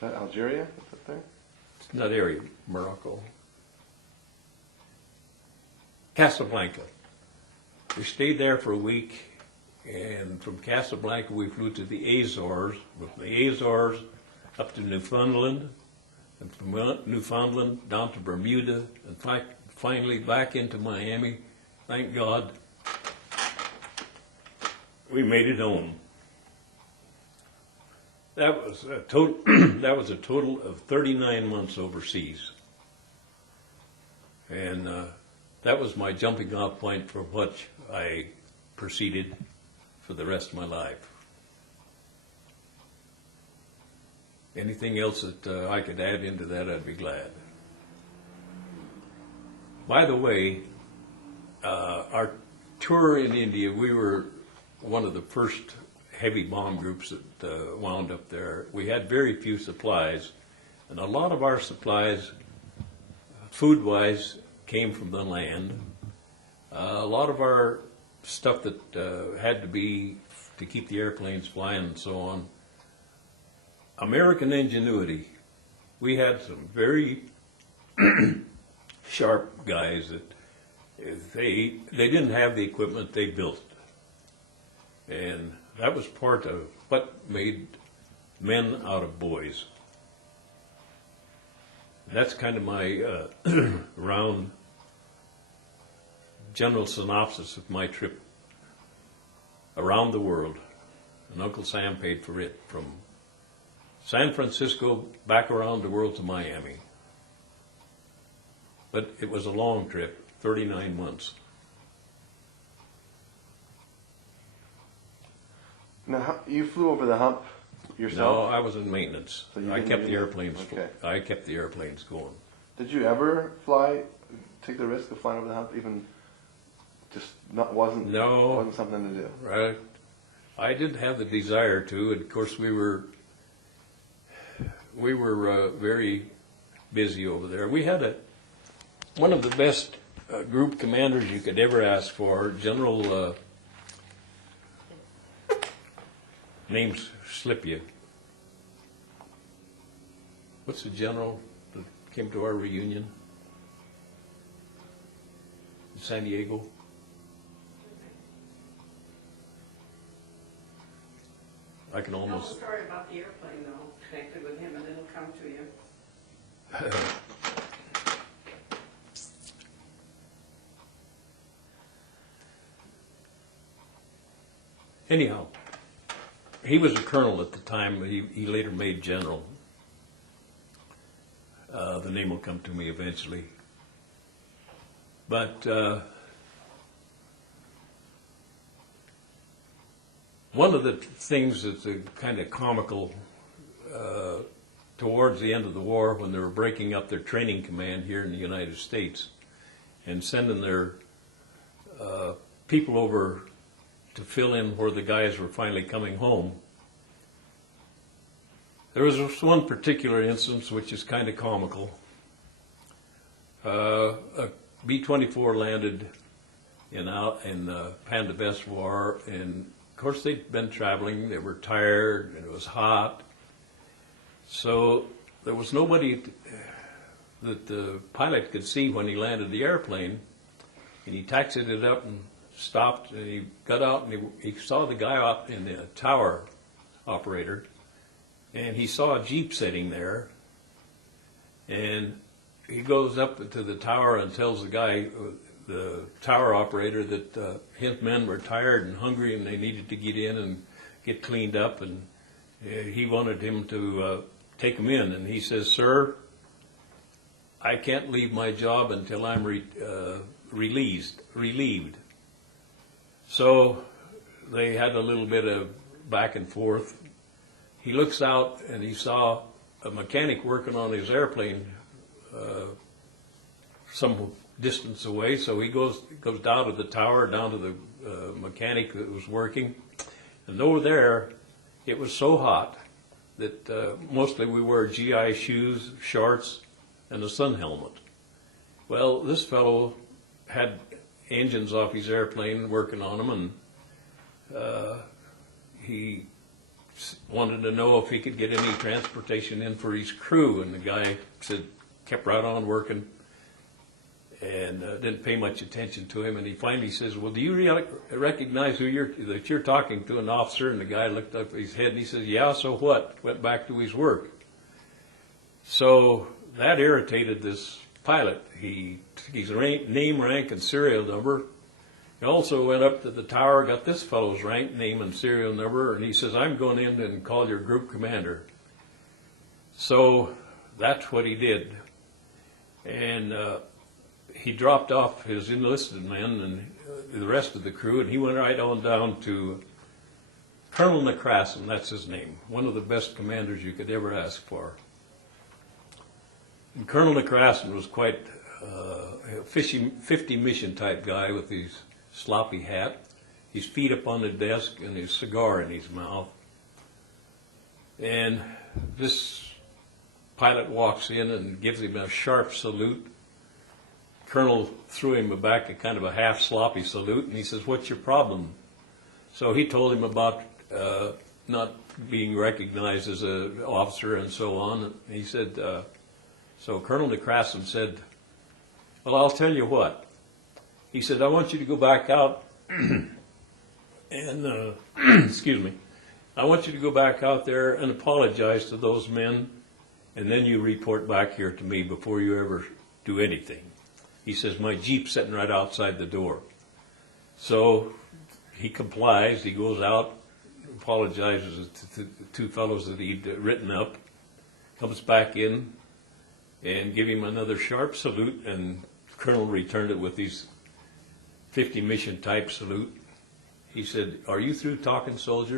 that Algeria? Is that there? It's not area, Morocco. Casablanca. We stayed there for a week, and from Casablanca we flew to the Azores, from the Azores up to Newfoundland, and from Newfoundland down to Bermuda, and finally back into Miami. Thank God we made it home. That was a total. That was a total of 39 months overseas, and that was my jumping off point for what I proceeded for the rest of my life. Anything else that I could add into that, I'd be glad. By the way, our tour in India, we were one of the first heavy bomb groups that wound up there. We had very few supplies, and a lot of our supplies, food-wise, came from the land. A lot of our stuff that had to be to keep the airplanes flying and so on. American ingenuity. We had some very sharp guys that they didn't have the equipment, they built it. And that was part of what made men out of boys. That's kind of my round general synopsis of my trip around the world. And Uncle Sam paid for it from San Francisco back around the world to Miami. But it was a long trip, 39 months. Now, you flew over the hump yourself? No, I was in maintenance. So you I didn't kept do the that? airplanes. Okay. I kept the airplanes going. Did you ever take the risk of flying over the hump, even just wasn't something to do? Right. I did have the desire to, and of course we were very busy over there. We had one of the best group commanders you could ever ask for, General. Names slip you. What's the general that came to our reunion in San Diego? I can almost. Tell the story about the airplane, though, connected with him, and it'll come to you. Anyhow, he was a colonel at the time. He later made general. The name will come to me eventually. But one of the things that's kind of comical towards the end of the war, when they were breaking up their training command here in the United States and sending their people over to fill in where the guys were finally coming home. There was this one particular instance which is kind of comical. A B-24 landed in Panda Vespoir, and of course they'd been traveling, they were tired, and it was hot. So there was nobody that the pilot could see when he landed the airplane, and he taxied it up and stopped, and he got out, and he saw the guy out in the tower operator, and he saw a Jeep sitting there, and he goes up to the tower and tells the guy, the tower operator, that his men were tired and hungry and they needed to get in and get cleaned up, and he wanted him to take them in. And he says, "Sir, I can't leave my job until I'm relieved." So they had a little bit of back and forth. He looks out and he saw a mechanic working on his airplane some distance away, so he goes down to the tower, down to the mechanic that was working. And over there, it was so hot that mostly we wear GI shoes, shorts, and a sun helmet. Well, this fellow had engines off his airplane working on them, and he wanted to know if he could get any transportation in for his crew, and the guy said, kept right on working, and didn't pay much attention to him. And he finally says, "Well, do you recognize that you're talking to an officer?" And the guy looked up his head and he says, "Yeah, so what?" Went back to his work. So that irritated this pilot. He took his name, rank, and serial number. He also went up to the tower, got this fellow's rank, name, and serial number, and he says, "I'm going in and call your group commander." So that's what he did. And he dropped off his enlisted men and the rest of the crew, and he went right on down to Colonel McCrassen, that's his name, one of the best commanders you could ever ask for. And Colonel McCrassen was quite a 50 mission type guy with his sloppy hat, his feet up on the desk, and his cigar in his mouth. And this pilot walks in and gives him a sharp salute. Colonel threw him back a kind of a half sloppy salute, and he says, "What's your problem?" So he told him about not being recognized as an officer and so on. And he said, so Colonel McCrassen said, "Well, I'll tell you what." He said, "I want you to go back out and, excuse me, I want you to go back out there and apologize to those men, and then you report back here to me before you ever do anything." He says, "My Jeep's sitting right outside the door." So he complies. He goes out, apologizes to the two fellows that he'd written up, comes back in, and give him another sharp salute, and the colonel returned it with his 50 mission type salute. He said, "Are you through talking, soldier?"